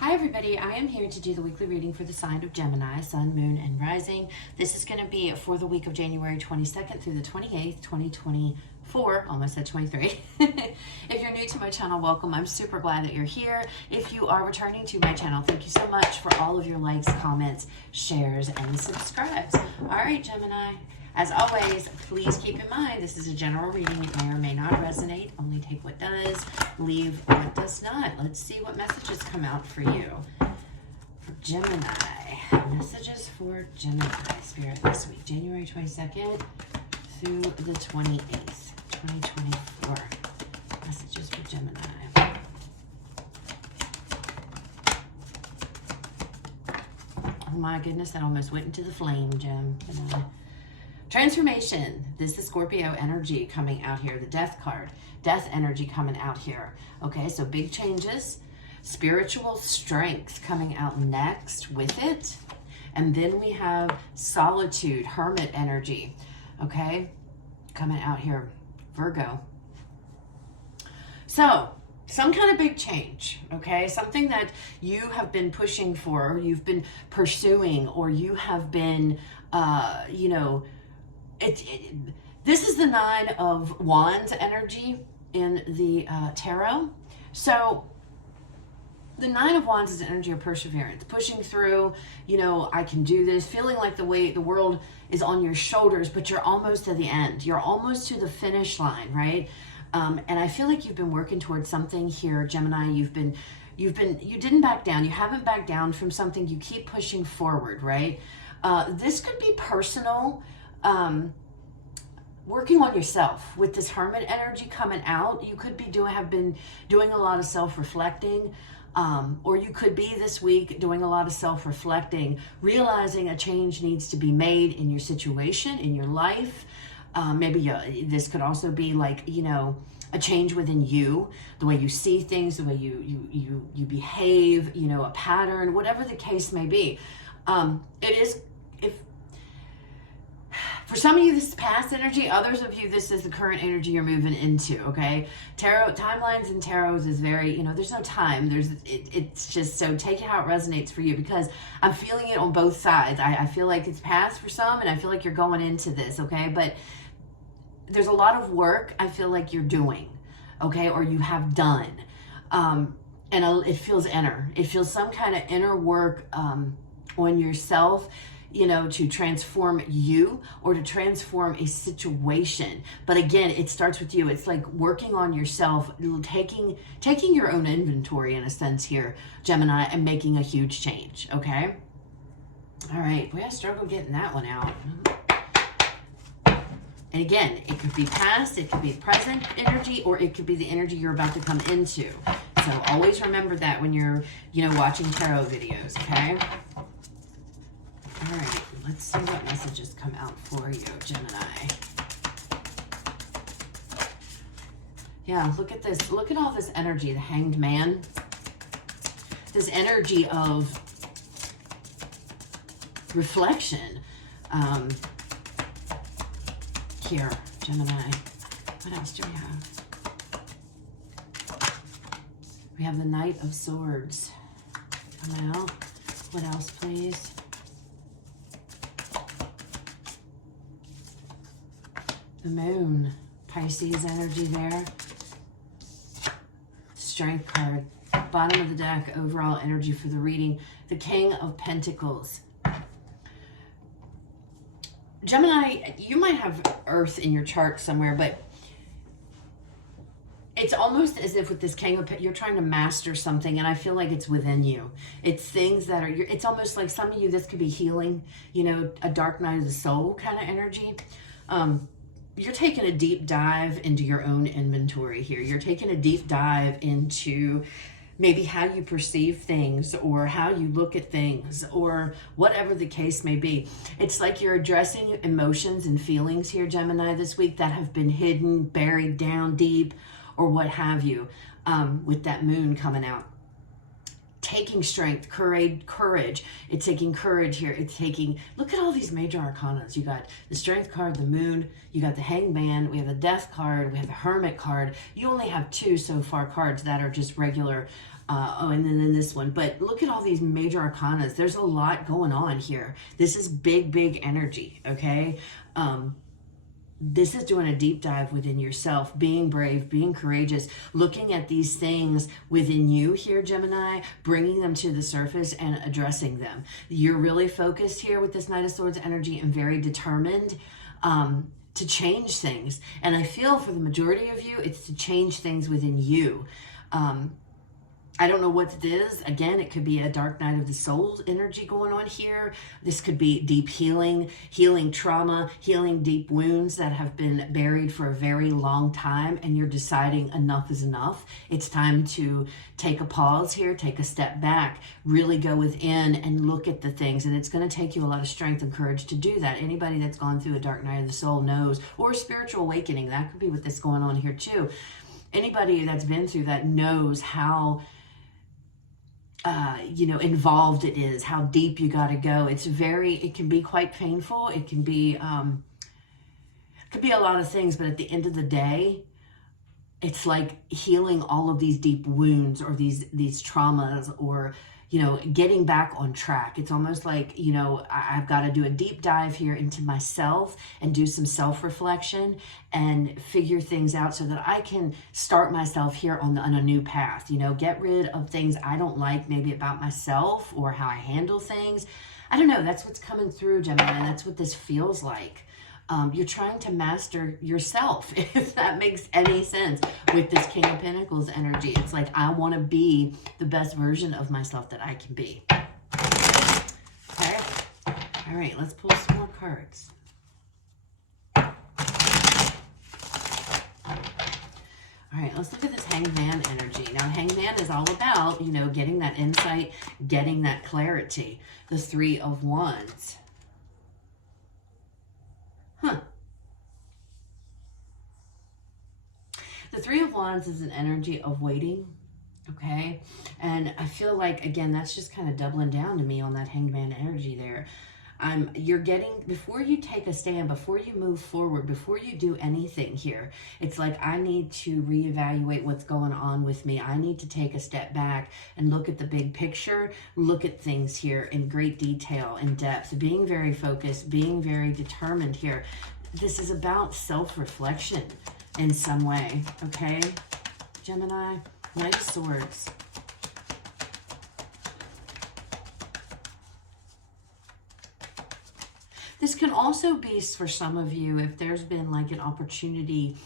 Hi everybody, I am here to do the weekly reading for the sign of Gemini, Sun, Moon, and Rising. This is going to be for the week of January 22nd through the 28th, 2024. Almost said 23. If you're new to my channel, welcome. I'm super glad that you're here. If you are returning to my channel, thank you so much for all of your likes, comments, shares, and subscribes. All right, Gemini. As always, please keep in mind, this is a general reading. It may or may not resonate. Only take what does, leave what does not. Let's see what messages come out for you. For Gemini, messages for Gemini, Spirit, this week, January 22nd through the 28th, 2024. Messages for Gemini. Oh my goodness, that almost went into the flame, Gemini. Transformation. This is Scorpio energy coming out here. The death card. Death energy coming out here. Okay, so big changes. Spiritual strength coming out next with it. And then we have solitude, hermit energy. Okay, coming out here. Virgo. So, some kind of big change, okay? Something that you have been pushing for, or you've been pursuing, or you have been, this is the Nine of Wands energy in the tarot. So the Nine of Wands is energy of perseverance, pushing through, I can do this, feeling like the weight, the world is on your shoulders, but you're almost to the end. You're almost to the finish line, right? And I feel like you've been working towards something here, Gemini. You didn't back down. You haven't backed down from something. You keep pushing forward, right? This could be personal. Working on yourself with this hermit energy coming out. You could have been doing a lot of self-reflecting, or you could be this week doing a lot of self-reflecting, realizing a change needs to be made in your situation, in your life. Maybe this could also be like, a change within you, the way you see things, the way you behave, a pattern, whatever the case may be. For some of you, this is past energy. Others of you, this is the current energy you're moving into, okay? Tarot, timelines and tarots is very, there's no time. It's just, so take it how it resonates for you, because I'm feeling it on both sides. I feel like it's past for some, and I feel like you're going into this, okay? But there's a lot of work I feel like you're doing, okay? Or you have done. And it feels inner. It feels some kind of inner work on yourself, to transform you or to transform a situation. But again, it starts with you. It's like working on yourself, taking your own inventory in a sense here, Gemini, and making a huge change, okay? All right, boy, I struggle getting that one out. And again, it could be past, it could be present energy, or it could be the energy you're about to come into. So always remember that when you're, watching tarot videos, okay? All right, let's see what messages come out for you, Gemini. Yeah, look at this. Look at all this energy, the Hanged Man. This energy of reflection. Here, Gemini. What else do we have? We have the Knight of Swords come out. What else, please? The Moon, Pisces energy there. Strength card, bottom of the deck, overall energy for the reading. The King of Pentacles. Gemini, you might have Earth in your chart somewhere, but it's almost as if with this King of Pentacles, you're trying to master something, and I feel like it's within you. It's things that are, it's almost like some of you, this could be healing, a dark night of the soul kind of energy. You're taking a deep dive into your own inventory here. You're taking a deep dive into maybe how you perceive things, or how you look at things, or whatever the case may be. It's like you're addressing emotions and feelings here, Gemini, this week that have been hidden, buried down deep, or what have you, with that Moon coming out. Taking strength, courage. It's taking courage here. It's taking, look at all these major arcanas. You got the Strength card, the Moon, you got the Hanged Man, we have the Death card, we have the Hermit card. You only have two so far cards that are just regular And then this one. But look at all these major arcanas. There's a lot going on here. This is big, big energy, okay? This is doing a deep dive within yourself, being brave, being courageous, looking at these things within you here, Gemini, bringing them to the surface and addressing them. You're really focused here with this Knight of Swords energy and very determined to change things. And I feel for the majority of you, it's to change things within you. I don't know what it is. Again, it could be a dark night of the soul energy going on here. This could be deep healing, healing trauma, healing deep wounds that have been buried for a very long time, and you're deciding enough is enough. It's time to take a pause here, take a step back, really go within and look at the things. And it's going to take you a lot of strength and courage to do that. Anybody that's gone through a dark night of the soul knows, or a spiritual awakening, that could be what that's going on here too. Anybody that's been through that knows how involved it is, how deep you got to go. It can be quite painful. It can be a lot of things, but at the end of the day, it's like healing all of these deep wounds or these traumas, or getting back on track. It's almost like, I've got to do a deep dive here into myself and do some self-reflection and figure things out so that I can start myself here on a new path. Get rid of things I don't like, maybe about myself or how I handle things. I don't know. That's what's coming through, Gemini. That's what this feels like. You're trying to master yourself, if that makes any sense, with this King of Pentacles energy. It's like, I want to be the best version of myself that I can be. Okay? All right, let's pull some more cards. All right, let's look at this Hangman energy. Now, Hangman is all about, getting that insight, getting that clarity. The Three of Wands. The Three of Wands is an energy of waiting, okay? And I feel like, again, that's just kind of doubling down to me on that Hangman energy there. Before you take a stand, before you move forward, before you do anything here, it's like, I need to reevaluate what's going on with me. I need to take a step back and look at the big picture, look at things here in great detail, in depth, being very focused, being very determined here. This is about self-reflection in some way, okay? Gemini, Knight of Swords. This can also be, for some of you, if there's been like an opportunity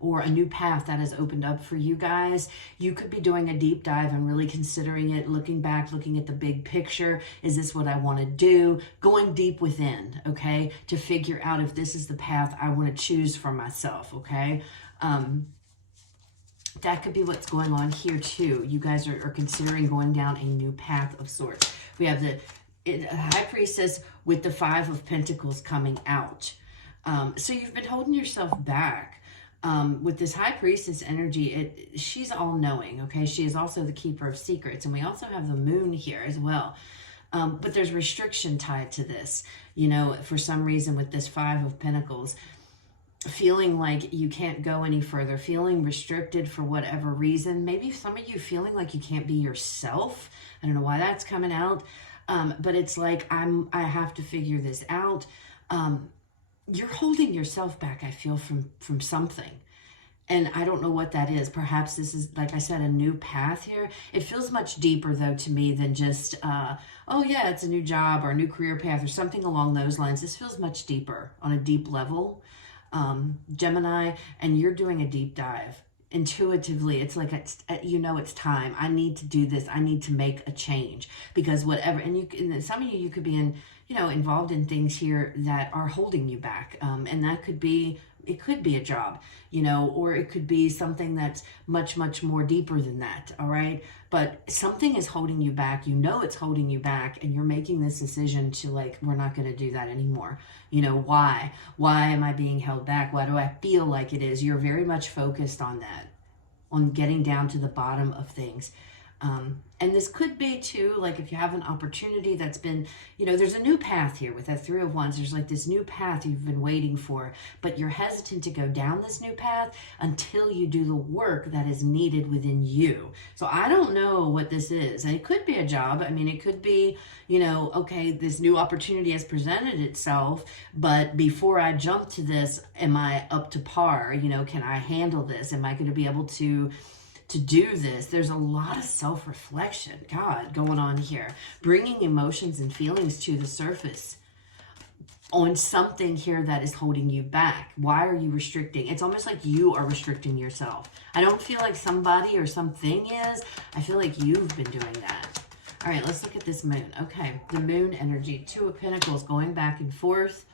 or a new path that has opened up for you guys, you could be doing a deep dive and really considering it, looking back, looking at the big picture. Is this what I want to do? Going deep within, okay, to figure out if this is the path I want to choose for myself, okay? That could be what's going on here too. You guys are considering going down a new path of sorts. We have the High Priestess with the Five of Pentacles coming out. So you've been holding yourself back. With this High Priestess energy, she's all-knowing, okay? She is also the keeper of secrets. And we also have the Moon here as well. But there's restriction tied to this. For some reason with this Five of Pentacles, feeling like you can't go any further, feeling restricted for whatever reason. Maybe some of you feeling like you can't be yourself. I don't know why that's coming out. But it's like, I have to figure this out. You're holding yourself back, I feel, from something. And I don't know what that is. Perhaps this is, like I said, a new path here. It feels much deeper, though, to me than just, oh, yeah, it's a new job or a new career path or something along those lines. This feels much deeper on a deep level, Gemini, and you're doing a deep dive. Intuitively, it's like, it's time. I need to do this. I need to make a change, because whatever, and some of you could be involved in things here that are holding you back. And that could be, it could be a job, or it could be something that's much, much more deeper than that. All right. But something is holding you back. It's holding you back, and you're making this decision to, like, we're not going to do that anymore. Why? Why am I being held back? Why do I feel like it is? You're very much focused on that, on getting down to the bottom of things. And this could be too, like if you have an opportunity that's been, there's a new path here with that Three of Wands. There's like this new path you've been waiting for, but you're hesitant to go down this new path until you do the work that is needed within you. So I don't know what this is. It could be a job. I mean, it could be, okay, this new opportunity has presented itself, but before I jump to this, am I up to par? Can I handle this? Am I going to be able to do this? There's a lot of self-reflection, God, going on here, bringing emotions and feelings to the surface on something here that is holding you back. Why are you restricting? It's almost like you are restricting yourself. I don't feel like somebody or something is. I feel like you've been doing that. All right, let's look at this moon. Okay, the moon energy, Two of Pentacles, going back and forth,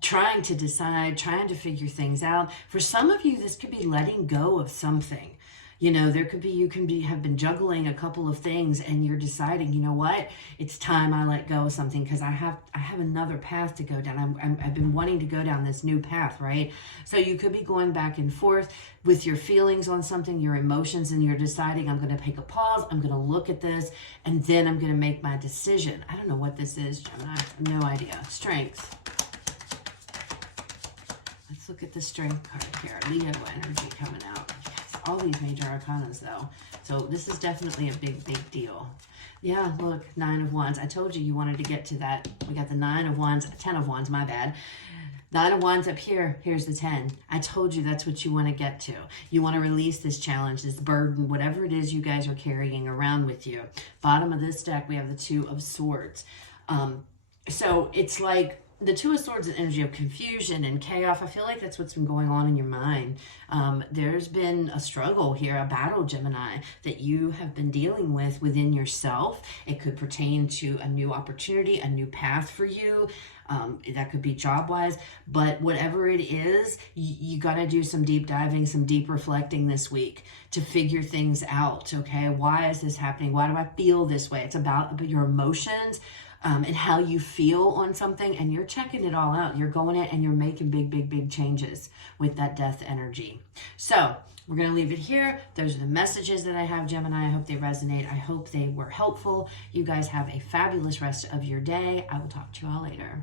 trying to decide, trying to figure things out. For some of you, this could be letting go of something. There could be, have been juggling a couple of things and you're deciding, you know what, it's time I let go of something because I have another path to go down. I've been wanting to go down this new path, right? So you could be going back and forth with your feelings on something, your emotions, and you're deciding, I'm going to take a pause, I'm going to look at this, and then I'm going to make my decision. I don't know what this is, Gemini. No idea. Strength. Let's look at the Strength card here. Leo energy coming out. Yes, all these major arcanas though. So this is definitely a big, big deal. Yeah, look, Nine of Wands. I told you wanted to get to that. We got the Nine of Wands, 10 of Wands, my bad. Nine of Wands up here. Here's the 10. I told you that's what you want to get to. You want to release this challenge, this burden, whatever it is you guys are carrying around with you. Bottom of this deck, we have the Two of Swords. So it's like, the Two of Swords is energy of confusion and chaos. I feel like that's what's been going on in your mind. There's been a struggle here, a battle, Gemini, that you have been dealing with within yourself. It could pertain to a new opportunity, a new path for you. That could be job-wise. But whatever it is, you got to do some deep diving, some deep reflecting this week to figure things out, okay? Why is this happening? Why do I feel this way? It's about your emotions. And how you feel on something, and you're checking it all out. You're going in and you're making big, big, big changes with that Death energy. So we're going to leave it here. Those are the messages that I have, Gemini. I hope they resonate. I hope they were helpful. You guys have a fabulous rest of your day. I will talk to you all later.